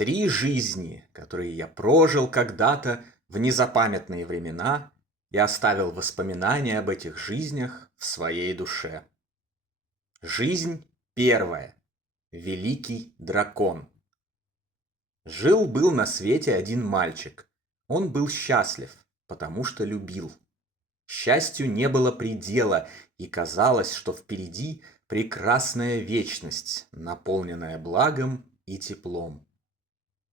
3 жизни, которые я прожил когда-то в незапамятные времена и оставил воспоминания об этих жизнях в своей душе. Жизнь первая. Великий дракон. Жил-был на свете один мальчик. Он был счастлив, потому что любил. Счастью не было предела, и казалось, что впереди прекрасная вечность, наполненная благом и теплом.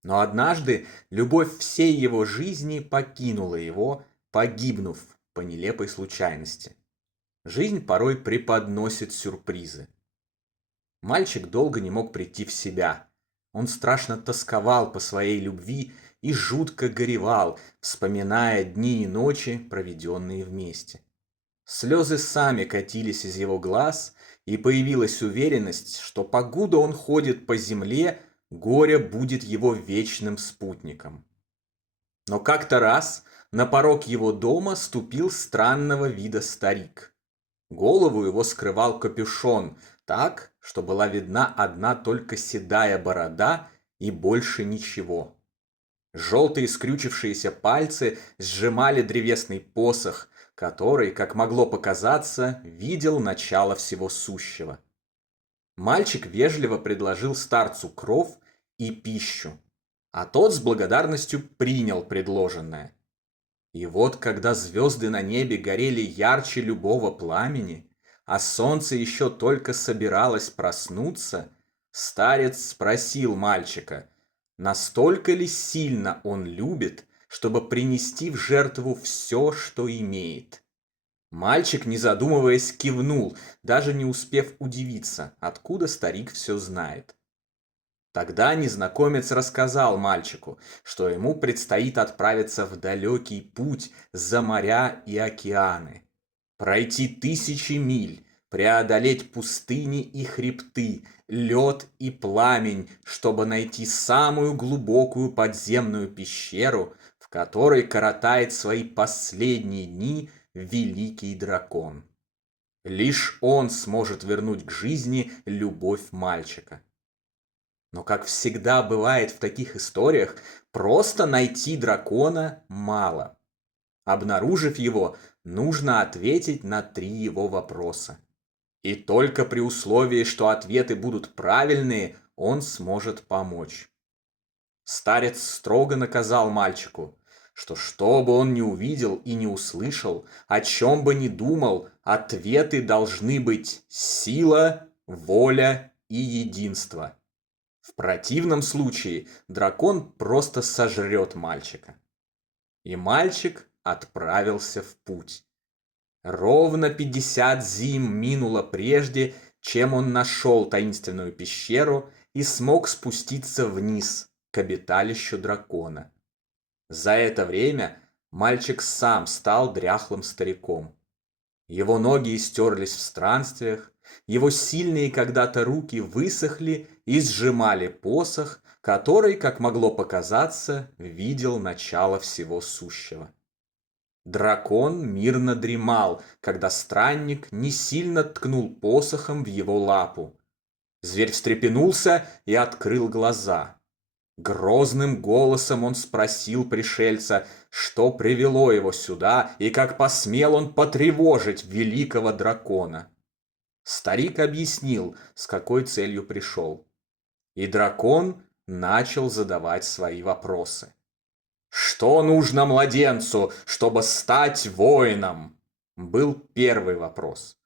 Но однажды любовь всей его жизни покинула его, погибнув по нелепой случайности. Жизнь порой преподносит сюрпризы. Мальчик долго не мог прийти в себя. Он страшно тосковал по своей любви и жутко горевал, вспоминая дни и ночи, проведенные вместе. Слезы сами катились из его глаз, и появилась уверенность, что покуда он ходит по земле, горе будет его вечным спутником. Но как-то раз на порог его дома ступил странного вида старик. Голову его скрывал капюшон, так, что была видна одна только седая борода и больше ничего. Желтые скрючившиеся пальцы сжимали древесный посох, который, как могло показаться, видел начало всего сущего. Мальчик вежливо предложил старцу кров и пищу, а тот с благодарностью принял предложенное. И вот, когда звезды на небе горели ярче любого пламени, а солнце еще только собиралось проснуться, старец спросил мальчика, настолько ли сильно он любит, чтобы принести в жертву все, что имеет. Мальчик, не задумываясь, кивнул, даже не успев удивиться, откуда старик все знает. Тогда незнакомец рассказал мальчику, что ему предстоит отправиться в далекий путь за моря и океаны, пройти тысячи миль, преодолеть пустыни и хребты, лед и пламень, чтобы найти самую глубокую подземную пещеру, в которой коротает свои последние дни великий дракон. Лишь он сможет вернуть к жизни любовь мальчика. Но, как всегда бывает в таких историях, просто найти дракона мало. Обнаружив его, нужно ответить на 3 его вопроса. И только при условии, что ответы будут правильные, он сможет помочь. Старец строго наказал мальчику, что бы он ни увидел и не услышал, о чем бы ни думал, ответы должны быть сила, воля и единство. В противном случае дракон просто сожрет мальчика. И мальчик отправился в путь. Ровно 50 зим минуло прежде, чем он нашел таинственную пещеру и смог спуститься вниз, к обиталищу дракона. За это время мальчик сам стал дряхлым стариком. Его ноги истерлись в странствиях, его сильные когда-то руки высохли и сжимали посох, который, как могло показаться, видел начало всего сущего. Дракон мирно дремал, когда странник не сильно ткнул посохом в его лапу. Зверь встрепенулся и открыл глаза. Грозным голосом он спросил пришельца, что привело его сюда и как посмел он потревожить великого дракона. Старик объяснил, с какой целью пришел. И дракон начал задавать свои вопросы. «Что нужно младенцу, чтобы стать воином?» Был первый вопрос.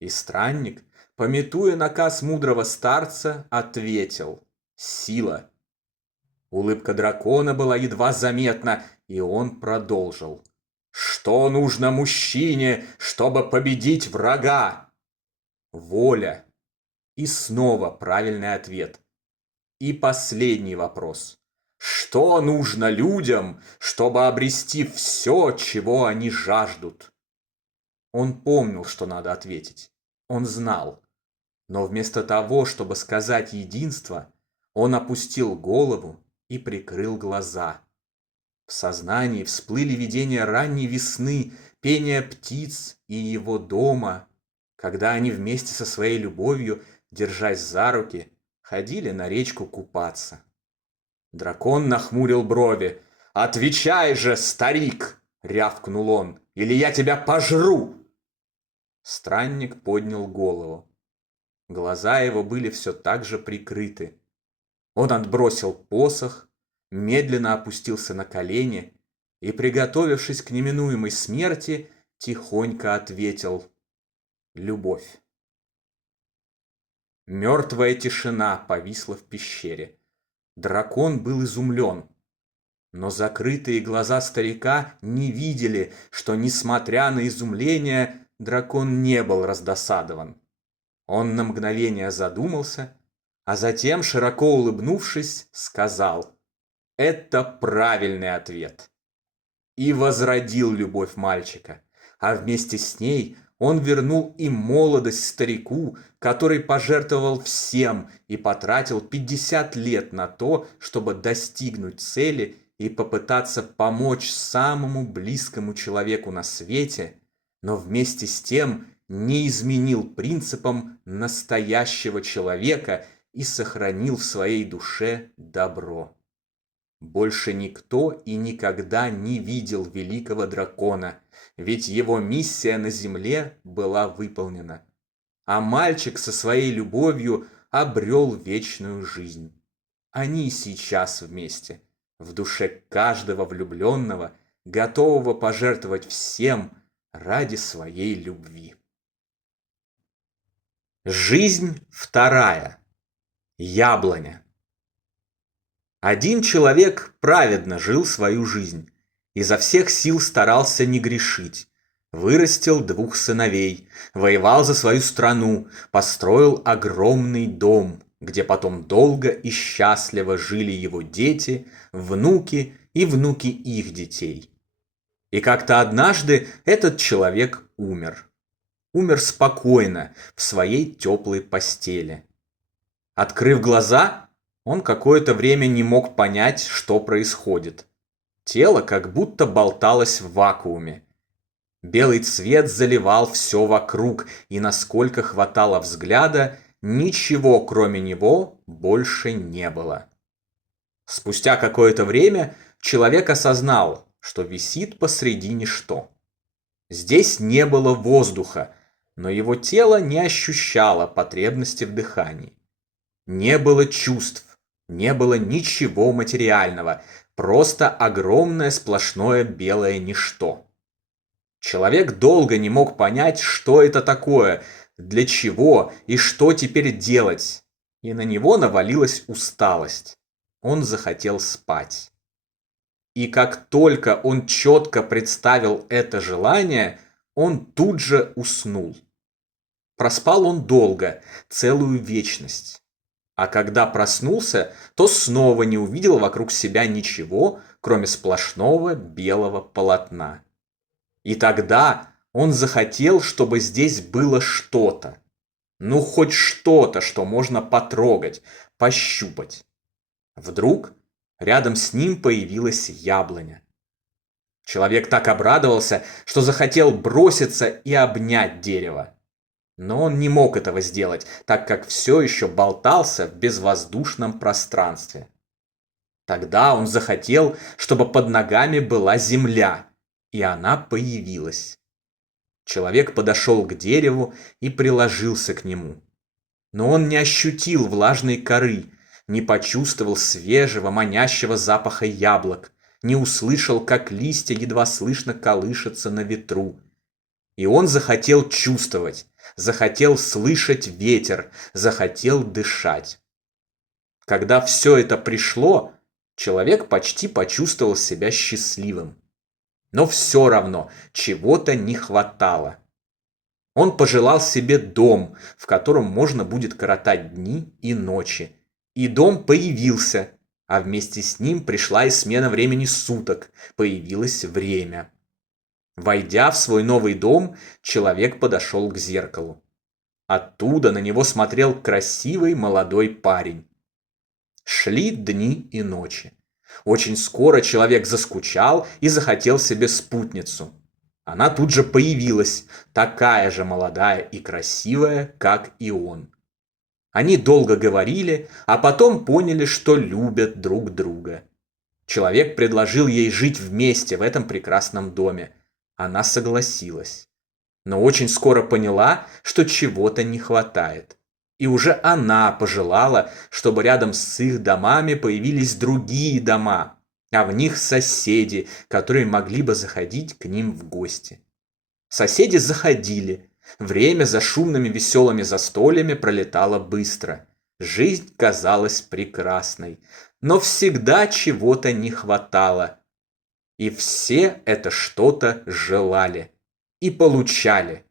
И странник, памятуя наказ мудрого старца, ответил: «Сила». Улыбка дракона была едва заметна, и он продолжил: «Что нужно мужчине, чтобы победить врага?» «Воля». И снова правильный ответ. И последний вопрос. Что нужно людям, чтобы обрести все, чего они жаждут? Он помнил, что надо ответить. Он знал. Но вместо того, чтобы сказать единство, он опустил голову и прикрыл глаза. В сознании всплыли видения ранней весны, пения птиц и его дома, когда они вместе со своей любовью, держась за руки, ходили на речку купаться. Дракон нахмурил брови. «Отвечай же, старик!» — рявкнул он. «Или я тебя пожру!» Странник поднял голову. Глаза его были все так же прикрыты. Он отбросил посох, медленно опустился на колени и, приготовившись к неминуемой смерти, тихонько ответил: «Любовь». Мертвая тишина повисла в пещере. Дракон был изумлен. Но закрытые глаза старика не видели, что, несмотря на изумление, дракон не был раздосадован. Он на мгновение задумался, а затем, широко улыбнувшись, сказал: «Это правильный ответ». И возродил любовь мальчика, а вместе с ней он вернул и молодость старику, который пожертвовал всем и потратил 50 лет на то, чтобы достигнуть цели и попытаться помочь самому близкому человеку на свете, но вместе с тем не изменил принципам настоящего человека и сохранил в своей душе добро. Больше никто и никогда не видел великого дракона, ведь его миссия на земле была выполнена, а мальчик со своей любовью обрел вечную жизнь. Они и сейчас вместе, в душе каждого влюбленного, готового пожертвовать всем ради своей любви. Жизнь вторая. Яблоня. Один человек праведно жил свою жизнь, изо всех сил старался не грешить, вырастил 2 сыновей, воевал за свою страну, построил огромный дом, где потом долго и счастливо жили его дети, внуки и внуки их детей. И как-то однажды этот человек умер. Умер спокойно, в своей теплой постели. Открыв глаза, он какое-то время не мог понять, что происходит. Тело как будто болталось в вакууме. Белый цвет заливал все вокруг, и насколько хватало взгляда, ничего кроме него больше не было. Спустя какое-то время человек осознал, что висит посреди ничто. Здесь не было воздуха, но его тело не ощущало потребности в дыхании. Не было чувств. Не было ничего материального, просто огромное сплошное белое ничто. Человек долго не мог понять, что это такое, для чего и что теперь делать, и на него навалилась усталость. Он захотел спать. И как только он четко представил это желание, он тут же уснул. Проспал он долго, целую вечность. А когда проснулся, то снова не увидел вокруг себя ничего, кроме сплошного белого полотна. И тогда он захотел, чтобы здесь было что-то. Ну, хоть что-то, что можно потрогать, пощупать. Вдруг рядом с ним появилась яблоня. Человек так обрадовался, что захотел броситься и обнять дерево. Но он не мог этого сделать, так как все еще болтался в безвоздушном пространстве. Тогда он захотел, чтобы под ногами была земля, и она появилась. Человек подошел к дереву и приложился к нему. Но он не ощутил влажной коры, не почувствовал свежего, манящего запаха яблок, не услышал, как листья едва слышно колышутся на ветру. И он захотел чувствовать, захотел слышать ветер, захотел дышать. Когда все это пришло, человек почти почувствовал себя счастливым. Но все равно чего-то не хватало. Он пожелал себе дом, в котором можно будет коротать дни и ночи. И дом появился, а вместе с ним пришла и смена времени суток, появилось время. Войдя в свой новый дом, человек подошел к зеркалу. Оттуда на него смотрел красивый молодой парень. Шли дни и ночи. Очень скоро человек заскучал и захотел себе спутницу. Она тут же появилась, такая же молодая и красивая, как и он. Они долго говорили, а потом поняли, что любят друг друга. Человек предложил ей жить вместе в этом прекрасном доме. Она согласилась, но очень скоро поняла, что чего-то не хватает. И уже она пожелала, чтобы рядом с их домами появились другие дома, а в них соседи, которые могли бы заходить к ним в гости. Соседи заходили. Время за шумными веселыми застольями пролетало быстро. Жизнь казалась прекрасной, но всегда чего-то не хватало. И все это что-то желали и получали.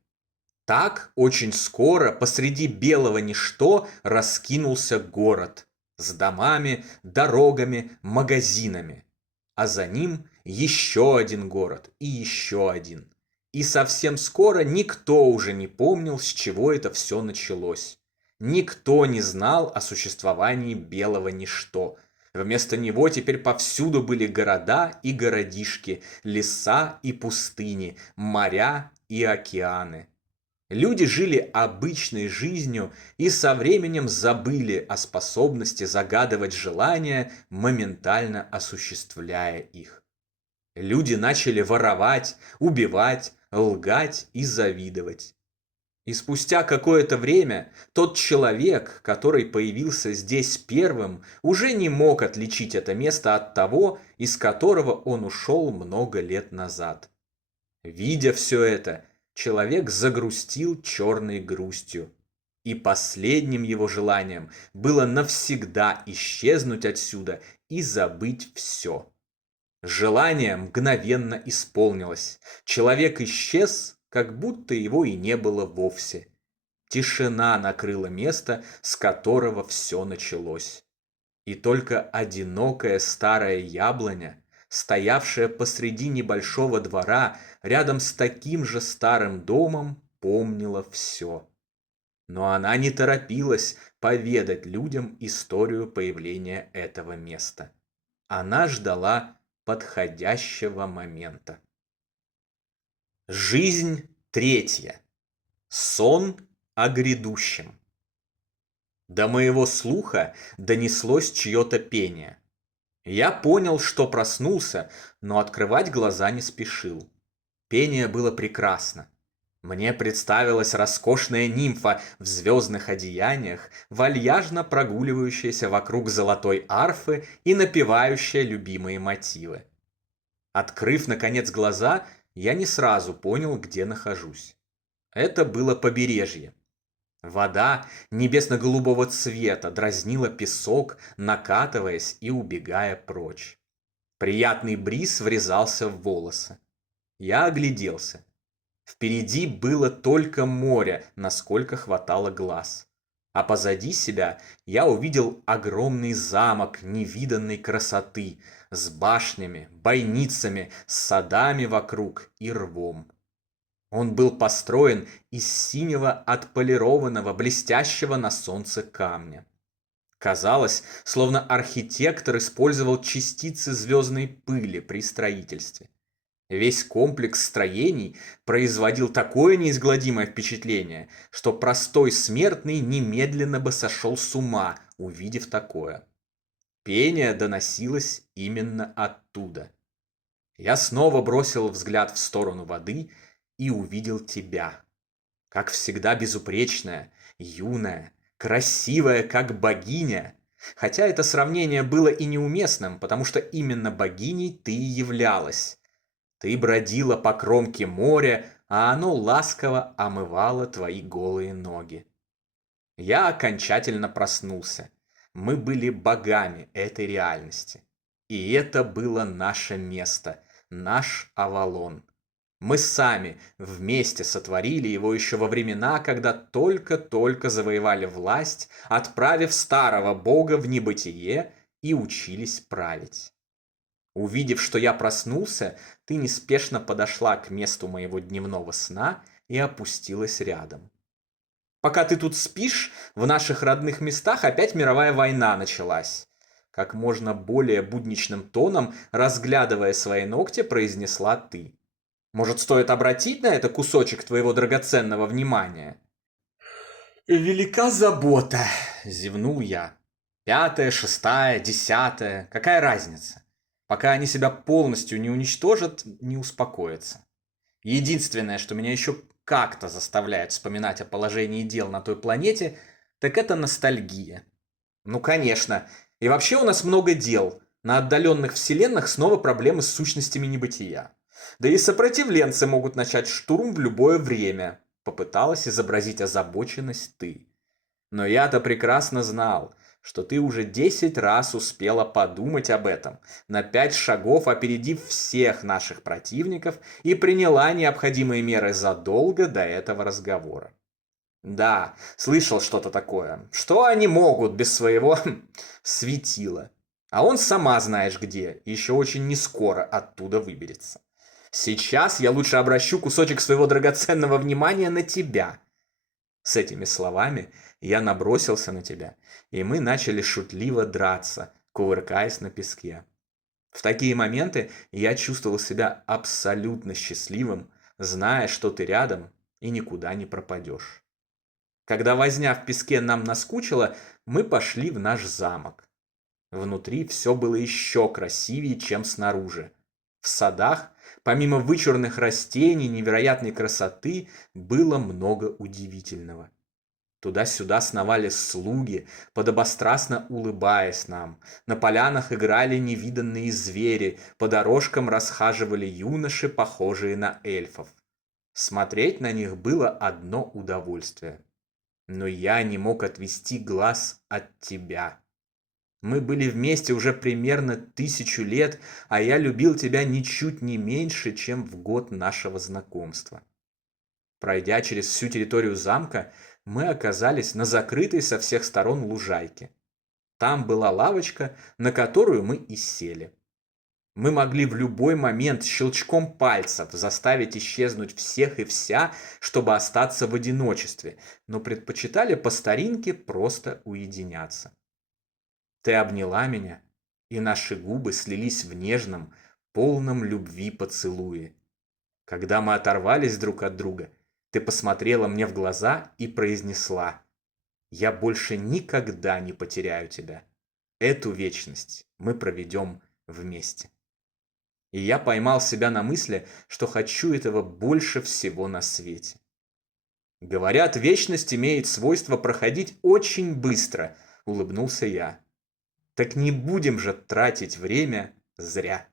Так очень скоро посреди белого ничто раскинулся город с домами, дорогами, магазинами. А за ним еще один город и еще один. И совсем скоро никто уже не помнил, с чего это все началось. Никто не знал о существовании белого ничто. Вместо него теперь повсюду были города и городишки, леса и пустыни, моря и океаны. Люди жили обычной жизнью и со временем забыли о способности загадывать желания, моментально осуществляя их. Люди начали воровать, убивать, лгать и завидовать. И спустя какое-то время тот человек, который появился здесь первым, уже не мог отличить это место от того, из которого он ушел много лет назад. Видя все это, человек загрустил черной грустью. И последним его желанием было навсегда исчезнуть отсюда и забыть все. Желание мгновенно исполнилось. Человек исчез, как будто его и не было вовсе. Тишина накрыла место, с которого все началось. И только одинокая старая яблоня, стоявшая посреди небольшого двора рядом с таким же старым домом, помнила все. Но она не торопилась поведать людям историю появления этого места. Она ждала подходящего момента. Жизнь третья. Сон о грядущем. До моего слуха донеслось чье-то пение. Я понял, что проснулся, но открывать глаза не спешил. Пение было прекрасно. Мне представилась роскошная нимфа в звездных одеяниях, вальяжно прогуливающаяся вокруг золотой арфы и напевающая любимые мотивы. Открыв, наконец, глаза, я не сразу понял, где нахожусь. Это было побережье. Вода небесно-голубого цвета дразнила песок, накатываясь и убегая прочь. Приятный бриз врезался в волосы. Я огляделся. Впереди было только море, насколько хватало глаз. А позади себя я увидел огромный замок невиданной красоты с башнями, бойницами, с садами вокруг и рвом. Он был построен из синего отполированного, блестящего на солнце камня. Казалось, словно архитектор использовал частицы звездной пыли при строительстве. Весь комплекс строений производил такое неизгладимое впечатление, что простой смертный немедленно бы сошел с ума, увидев такое. Пение доносилось именно оттуда. Я снова бросил взгляд в сторону воды и увидел тебя. Как всегда безупречная, юная, красивая, как богиня. Хотя это сравнение было и неуместным, потому что именно богиней ты и являлась. Ты бродила по кромке моря, а оно ласково омывало твои голые ноги. Я окончательно проснулся. Мы были богами этой реальности. И это было наше место, наш Авалон. Мы сами вместе сотворили его еще во времена, когда только-только завоевали власть, отправив старого бога в небытие и учились править. Увидев, что я проснулся, ты неспешно подошла к месту моего дневного сна и опустилась рядом. Пока ты тут спишь, в наших родных местах опять мировая война началась. Как можно более будничным тоном, разглядывая свои ногти, произнесла ты. Может, стоит обратить на это кусочек твоего драгоценного внимания? «Велика забота», — зевнул я. «Пятая, шестая, десятая, какая разница? Пока они себя полностью не уничтожат, не успокоятся. Единственное, что меня еще как-то заставляет вспоминать о положении дел на той планете, так это ностальгия. Ну, конечно. И вообще у нас много дел. На отдаленных вселенных снова проблемы с сущностями небытия. Да и сопротивленцы могут начать штурм в любое время. Попыталась изобразить озабоченность ты. Но я-то прекрасно знал, что ты уже 10 раз успела подумать об этом, на 5 шагов опередив всех наших противников и приняла необходимые меры задолго до этого разговора. Да, слышал что-то такое. Что они могут без своего светила? А он сама знаешь где, еще очень нескоро оттуда выберется. Сейчас я лучше обращу кусочек своего драгоценного внимания на тебя. С этими словами я набросился на тебя, и мы начали шутливо драться, кувыркаясь на песке. В такие моменты я чувствовал себя абсолютно счастливым, зная, что ты рядом и никуда не пропадешь. Когда возня в песке нам наскучила, мы пошли в наш замок. Внутри все было еще красивее, чем снаружи. В садах, помимо вычурных растений невероятной красоты, было много удивительного. Туда-сюда сновали слуги, подобострастно улыбаясь нам. На полянах играли невиданные звери, по дорожкам расхаживали юноши, похожие на эльфов. Смотреть на них было одно удовольствие. Но я не мог отвести глаз от тебя. Мы были вместе уже примерно 1000 лет, а я любил тебя ничуть не меньше, чем в год нашего знакомства. Пройдя через всю территорию замка, мы оказались на закрытой со всех сторон лужайке. Там была лавочка, на которую мы и сели. Мы могли в любой момент щелчком пальцев заставить исчезнуть всех и вся, чтобы остаться в одиночестве, но предпочитали по старинке просто уединяться. Ты обняла меня, и наши губы слились в нежном, полном любви поцелуе. Когда мы оторвались друг от друга, ты посмотрела мне в глаза и произнесла: «Я больше никогда не потеряю тебя. Эту вечность мы проведем вместе». И я поймал себя на мысли, что хочу этого больше всего на свете. «Говорят, вечность имеет свойство проходить очень быстро», — улыбнулся я. «Так не будем же тратить время зря».